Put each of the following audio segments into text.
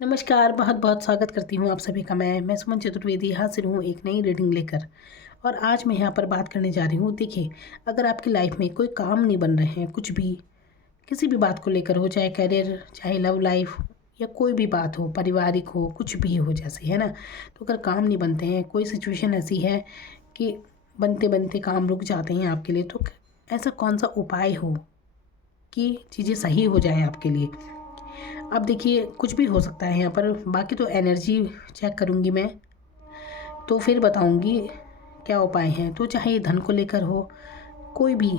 नमस्कार, बहुत-बहुत स्वागत करती हूँ आप सभी का मैं सुमन चतुर्वेदी हाज़िर हूँ एक नई रीडिंग लेकर। और आज मैं यहाँ पर बात करने जा रही हूँ। देखिए, अगर आपकी लाइफ में कोई काम नहीं बन रहे हैं, कुछ भी, किसी भी बात को लेकर हो, चाहे करियर, चाहे लव लाइफ या कोई भी बात हो, पारिवारिक हो, कुछ भी हो जैसे, है ना? तो अगर काम नहीं बनते हैं, कोई सिचुएशन ऐसी है कि बनते-बनते काम रुक जाते हैं आपके लिए, तो ऐसा कौन-सा उपाय हो कि चीज़ें सही हो जाएँ आपके लिए? अब देखिए, कुछ भी हो सकता है यहाँ पर, बाकी तो एनर्जी चेक करूँगी मैं, तो फिर बताऊँगी क्या उपाय हैं। तो चाहे ये धन को लेकर हो, कोई भी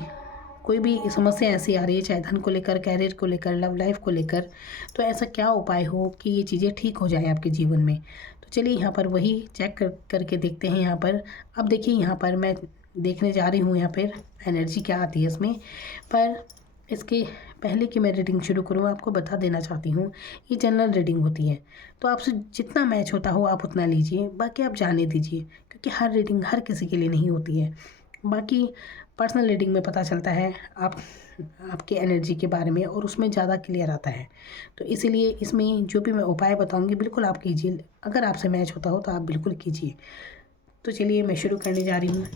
कोई भी समस्या ऐसी आ रही है, चाहे धन को लेकर, करियर को लेकर, लव लाइफ को लेकर, तो ऐसा क्या उपाय हो कि ये चीज़ें ठीक हो जाएँ आपके जीवन में। तो चलिए यहाँ पर वही चेक करके देखते हैं यहाँ पर। अब देखिए यहाँ पर मैं देखने जा रही हूँ यहाँ पर एनर्जी क्या आती है इसमें। पर इसके पहले कि मैं रीडिंग शुरू करूँ, आपको बता देना चाहती हूँ, ये जनरल रीडिंग होती है। तो आपसे जितना मैच होता हो आप उतना लीजिए, बाकी आप जाने दीजिए, क्योंकि हर रीडिंग हर किसी के लिए नहीं होती है। बाकी पर्सनल रीडिंग में पता चलता है आपके एनर्जी के बारे में, और उसमें ज़्यादा क्लियर आता है। तो इसीलिए इसमें जो भी मैं उपाय बताऊँगी बिल्कुल आप कीजिए। अगर आपसे मैच होता हो तो आप बिल्कुल कीजिए। तो चलिए मैं शुरू करने जा रही हूँ।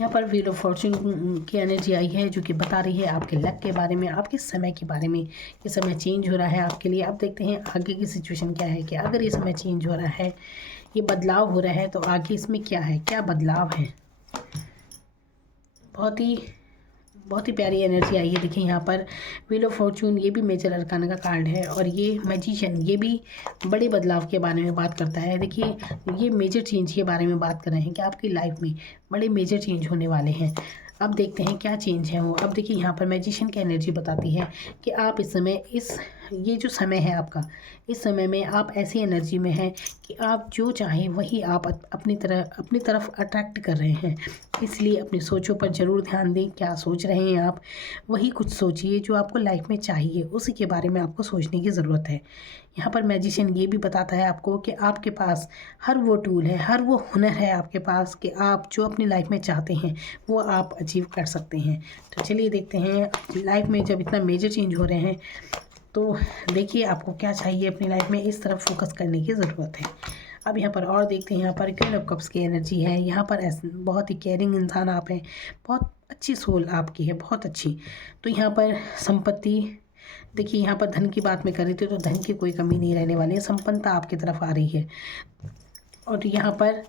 यहाँ पर व्हील ऑफ फॉर्च्यून की एनर्जी आई है, जो कि बता रही है आपके लक के बारे में, आपके समय के बारे में। ये समय चेंज हो रहा है आपके लिए। अब देखते हैं आगे की सिचुएशन क्या है, कि अगर ये समय चेंज हो रहा है, ये बदलाव हो रहा है, तो आगे इसमें क्या है, क्या बदलाव है। बहुत ही बहुत ही प्यारी एनर्जी आई है। देखिए यहाँ पर व्हील ऑफ फॉर्च्यून, ये भी मेजर अरकाना का कार्ड है, और ये मैजिशियन, ये भी बड़े बदलाव के बारे में बात करता है। देखिए, ये मेजर चेंज के बारे में बात कर रहे हैं कि आपकी लाइफ में बड़े मेजर चेंज होने वाले हैं। अब देखते हैं क्या चेंज है वो। अब देखिए यहाँ पर मैजिशियन की एनर्जी बताती है कि आप इस समय ये जो समय है आपका, इस समय में आप ऐसी एनर्जी में हैं कि आप जो चाहें वही आप अपनी तरफ अट्रैक्ट कर रहे हैं। इसलिए अपनी सोचों पर ज़रूर ध्यान दें। क्या सोच रहे हैं आप, वही कुछ सोचिए जो आपको लाइफ में चाहिए, उसी के बारे में आपको सोचने की ज़रूरत है। यहाँ पर मैजिशियन ये भी बताता है आपको कि आपके पास हर वो टूल है, हर वो हुनर है आपके पास, कि आप जो अपनी लाइफ में चाहते हैं वो आप अचीव कर सकते हैं। तो चलिए देखते हैं, लाइफ में जब इतना मेजर चेंज हो रहे हैं, तो देखिए आपको क्या चाहिए अपनी लाइफ में, इस तरफ फोकस करने की ज़रूरत है। अब यहाँ पर और देखते हैं, यहाँ पर क्वीन ऑफ कप्स की एनर्जी है। यहाँ पर बहुत ही केयरिंग इंसान आप हैं, बहुत अच्छी सोल आपकी है, बहुत अच्छी। तो यहाँ पर संपत्ति, देखिए यहाँ पर धन की बात मैं कर रही थी, तो धन की कोई कमी नहीं रहने वाली है, संपन्नता आपकी तरफ आ रही है। और यहाँ पर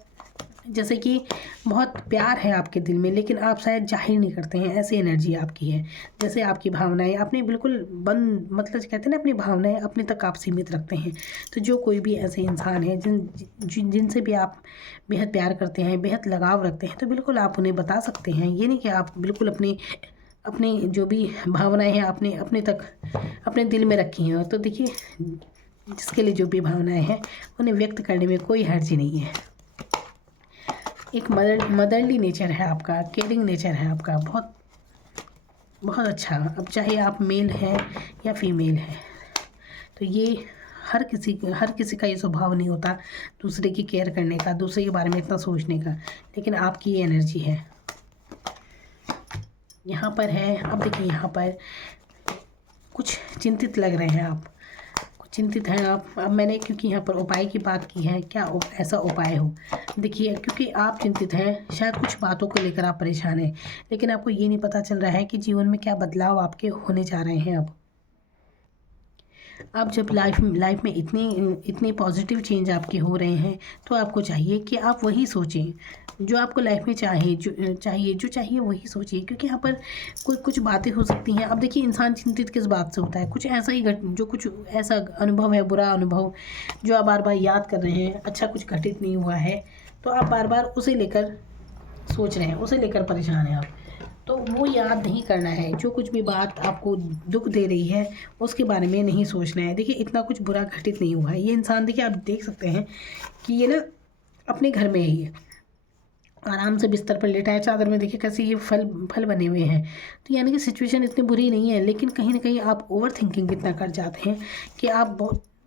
जैसे कि बहुत प्यार है आपके दिल में, लेकिन आप शायद जाहिर नहीं करते हैं, ऐसी एनर्जी आपकी है। जैसे आपकी भावनाएं आपने बिल्कुल बंद, मतलब कहते हैं ना, अपनी भावनाएं अपने तक आप सीमित रखते हैं। तो जो कोई भी ऐसे इंसान है जिनसे भी आप बेहद प्यार करते हैं, बेहद लगाव रखते हैं, तो बिल्कुल आप उन्हें बता सकते हैं। ये नहीं कि आप बिल्कुल अपनी जो भी भावनाएं हैं आपने अपने दिल में रखी हैं। तो देखिए, जिसके लिए जो भी भावनाएं हैं उन्हें व्यक्त करने में कोई हर्ज नहीं है। एक मदरली नेचर है आपका, केयरिंग नेचर है आपका, बहुत बहुत अच्छा। अब चाहे आप मेल हैं या फीमेल हैं, तो ये हर किसी का ये स्वभाव नहीं होता दूसरे की केयर करने का, दूसरे के बारे में इतना सोचने का, लेकिन आपकी ये एनर्जी है यहाँ पर है। अब देखिए यहाँ पर कुछ चिंतित लग रहे हैं आप, चिंतित हैं आप। अब मैंने क्योंकि यहाँ पर उपाय की बात की है, क्या ऐसा उपाय हो। देखिए, क्योंकि आप चिंतित हैं, शायद कुछ बातों को लेकर आप परेशान हैं, लेकिन आपको ये नहीं पता चल रहा है कि जीवन में क्या बदलाव आपके होने जा रहे हैं। अब जब लाइफ में इतने पॉजिटिव चेंज आपके हो रहे हैं, तो आपको चाहिए कि आप वही सोचें जो आपको लाइफ में जो चाहिए वही सोचिए। क्योंकि यहाँ पर कुछ बातें हो सकती हैं। अब देखिए, इंसान चिंतित किस बात से होता है, कुछ ऐसा ही कुछ ऐसा अनुभव है, बुरा अनुभव, जो आप बार बार याद कर रहे हैं, अच्छा कुछ घटित नहीं हुआ है, तो आप बार बार उसे लेकर सोच रहे हैं, उसे लेकर परेशान हैं आप। तो वो याद नहीं करना है। जो कुछ भी बात आपको दुख दे रही है, उसके बारे में नहीं सोचना है। देखिए, इतना कुछ बुरा घटित नहीं हुआ है। ये इंसान, देखिए, आप देख सकते हैं कि ये ना अपने घर में ही है, आराम से बिस्तर पर लेटा है, चादर में देखिए कैसे ये फल बने हुए हैं। तो यानी कि सिचुएशन इतनी बुरी नहीं है, लेकिन कहीं ना कहीं आप ओवर थिंकिंग इतना कर जाते हैं कि आप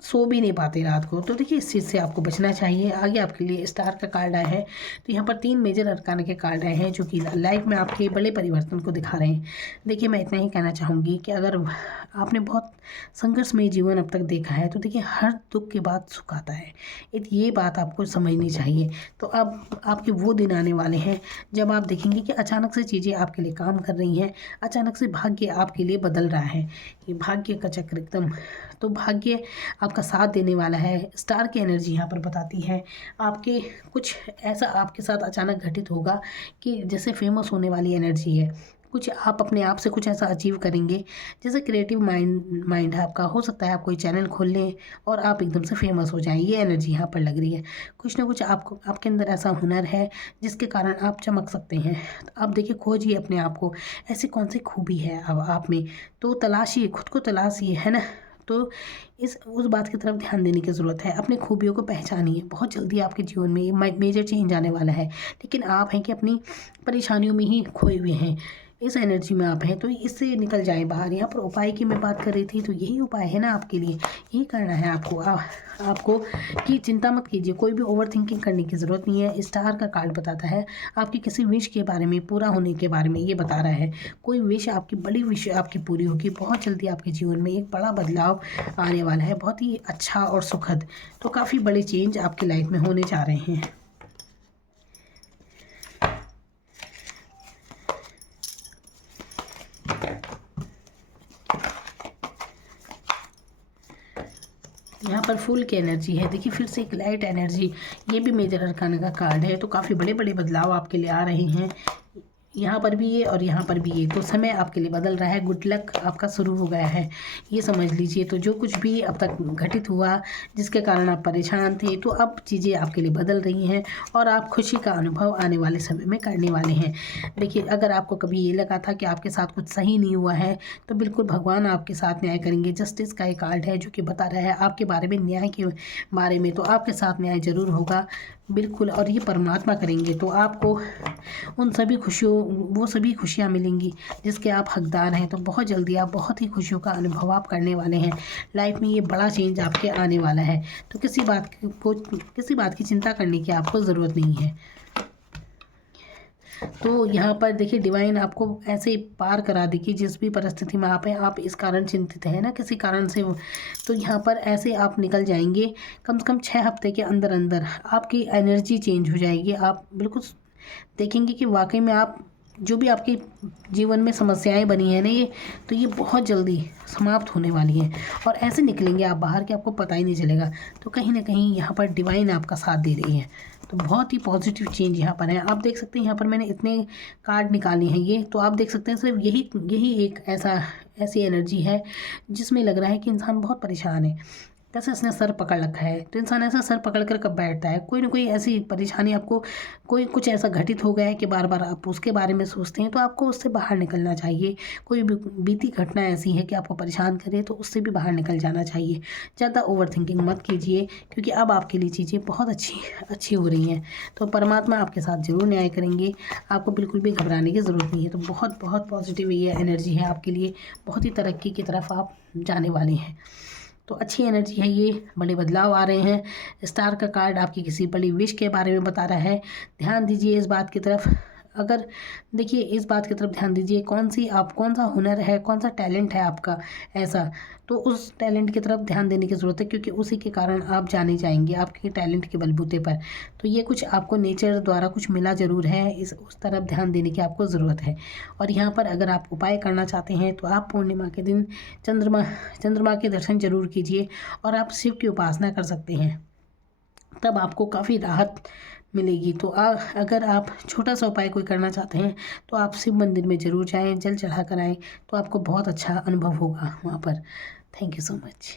सो भी नहीं पाते रात को। तो देखिए इस चीज़ से आपको बचना चाहिए। आगे आपके लिए स्टार का कार्ड आया है, तो यहाँ पर 3 मेजर अरकान के कार्ड आए हैं जो कि लाइफ में आपके बड़े परिवर्तन को दिखा रहे हैं। देखिए मैं इतना ही कहना चाहूँगी कि अगर आपने बहुत संघर्षमय जीवन अब तक देखा है, तो देखिए हर दुख के बाद सुख आता है, ये बात आपको समझनी चाहिए। तो अब आपके वो दिन आने वाले हैं जब आप देखेंगे कि अचानक से चीज़ें आपके लिए काम कर रही हैं, अचानक से भाग्य आपके लिए बदल रहा है। ये भाग्य का चक्र एकदम, तो भाग्य आपका साथ देने वाला है। स्टार की एनर्जी यहाँ पर बताती है आपके कुछ ऐसा आपके साथ अचानक घटित होगा कि जैसे फेमस होने वाली एनर्जी है। कुछ आप अपने आप से कुछ ऐसा अचीव करेंगे, जैसे क्रिएटिव माइंड है आपका, हो सकता है आप कोई चैनल खोल लें और आप एकदम से फेमस हो जाएं। ये एनर्जी यहाँ पर लग रही है। कुछ ना कुछ आपको आपके अंदर ऐसा हुनर है जिसके कारण आप चमक सकते हैं। तो आप देखिए खोजिए अपने आप को, ऐसी कौन सी खूबी है अब आप में, तो तलाशिए, खुद को तलाशिए, है ना। तो उस बात की तरफ ध्यान देने की ज़रूरत है। अपनी खूबियों को पहचानिए। बहुत जल्दी आपके जीवन में ये मेजर चेंज आने वाला है, लेकिन आप हैं कि अपनी परेशानियों में ही खोए हुए हैं, इस एनर्जी में आप हैं। तो इससे निकल जाएं बाहर। यहाँ पर उपाय की मैं बात कर रही थी, तो यही उपाय है ना आपके लिए, यही करना है आपको। आपको कि चिंता मत कीजिए, कोई भी ओवर थिंकिंग करने की ज़रूरत नहीं है। स्टार का कार्ड बताता है आपकी किसी विश के बारे में, पूरा होने के बारे में ये बता रहा है। कोई विश आपकी, बड़ी विश आपकी पूरी होगी। बहुत जल्दी आपके जीवन में एक बड़ा बदलाव आने वाला है, बहुत ही अच्छा और सुखद। तो काफ़ी बड़े चेंज आपकी लाइफ में होने जा रहे हैं। यहाँ पर फुल की एनर्जी है। देखिए फिर से एक लाइट एनर्जी, ये भी मेजर अरकान का कार्ड है। तो काफ़ी बड़े बड़े बदलाव आपके लिए आ रहे हैं। यहाँ पर भी ये और यहाँ पर भी ये, तो समय आपके लिए बदल रहा है। गुड लक आपका शुरू हो गया है, ये समझ लीजिए। तो जो कुछ भी अब तक घटित हुआ, जिसके कारण आप परेशान थे, तो अब चीज़ें आपके लिए बदल रही हैं और आप खुशी का अनुभव आने वाले समय में करने वाले हैं। देखिए अगर आपको कभी ये लगा था कि आपके साथ कुछ सही नहीं हुआ है, तो बिल्कुल भगवान आपके साथ न्याय करेंगे। जस्टिस का एक कार्ड है जो कि बता रहा है आपके बारे में, न्याय के बारे में। तो आपके साथ न्याय जरूर होगा, बिल्कुल, और ये परमात्मा करेंगे। तो आपको उन सभी खुशियों, वो सभी खुशियाँ मिलेंगी जिसके आप हकदार हैं। तो बहुत जल्दी आप बहुत ही खुशियों का अनुभव आप करने वाले हैं। लाइफ में ये बड़ा चेंज आपके आने वाला है। तो किसी बात की चिंता करने की आपको ज़रूरत नहीं है। तो यहाँ पर देखिए डिवाइन आपको ऐसे पार करा देगी जिस भी परिस्थिति में आप हैं। आप इस कारण चिंतित हैं ना, किसी कारण से, तो यहाँ पर ऐसे आप निकल जाएंगे। कम से कम 6 हफ्ते के अंदर अंदर आपकी एनर्जी चेंज हो जाएगी। आप बिल्कुल देखेंगे कि वाकई में आप जो भी आपके जीवन में समस्याएं बनी हैं ना, तो ये बहुत जल्दी समाप्त होने वाली हैं और ऐसे निकलेंगे आप बाहर कि आपको पता ही नहीं चलेगा। तो कहीं ना कहीं यहाँ पर डिवाइन आपका साथ दे रही है। तो बहुत ही पॉजिटिव चेंज यहाँ पर है। आप देख सकते हैं यहाँ पर मैंने इतने कार्ड निकाले हैं ये, तो आप देख सकते हैं सिर्फ यही एक ऐसी एनर्जी है जिसमें लग रहा है कि इंसान बहुत परेशान है। कैसे इसने सर पकड़ रखा है। तो इंसान ऐसा सर पकड़ कर कब बैठता है, कोई ना कोई ऐसी परेशानी आपको, कोई कुछ ऐसा घटित हो गया है कि बार बार आप उसके बारे में सोचते हैं। तो आपको उससे बाहर निकलना चाहिए। कोई भी बीती घटना ऐसी है कि आपको परेशान करे, तो उससे भी बाहर निकल जाना चाहिए। ज़्यादा ओवर थिंकिंग मत कीजिए, क्योंकि अब आपके लिए चीज़ें बहुत अच्छी हो रही हैं। तो परमात्मा आपके साथ ज़रूर न्याय करेंगे। आपको बिल्कुल भी घबराने की ज़रूरत नहीं है। तो बहुत बहुत पॉजिटिव ये एनर्जी है आपके लिए। बहुत ही तरक्की की तरफ आप जाने वाले हैं। तो अच्छी एनर्जी है ये, बड़े बदलाव आ रहे हैं। स्टार का कार्ड आपकी किसी बड़ी विश के बारे में बता रहा है। ध्यान दीजिए इस बात की तरफ। अगर देखिए इस बात की तरफ ध्यान दीजिए, कौन सा हुनर है, कौन सा टैलेंट है आपका ऐसा, तो उस टैलेंट की तरफ ध्यान देने की ज़रूरत है, क्योंकि उसी के कारण आप जाने जाएंगे, आपके टैलेंट के बलबूते पर। तो ये कुछ आपको नेचर द्वारा कुछ मिला ज़रूर है, उस तरफ ध्यान देने की आपको ज़रूरत है। और यहाँ पर अगर आप उपाय करना चाहते हैं, तो आप पूर्णिमा के दिन चंद्रमा के दर्शन जरूर कीजिए और आप शिव की उपासना कर सकते हैं, तब आपको काफ़ी राहत मिलेगी। तो अगर आप छोटा सा उपाय कोई करना चाहते हैं, तो आप शिव मंदिर में ज़रूर जाएं, जल चढ़ा कर आएँ, तो आपको बहुत अच्छा अनुभव होगा वहाँ पर। Thank you so much.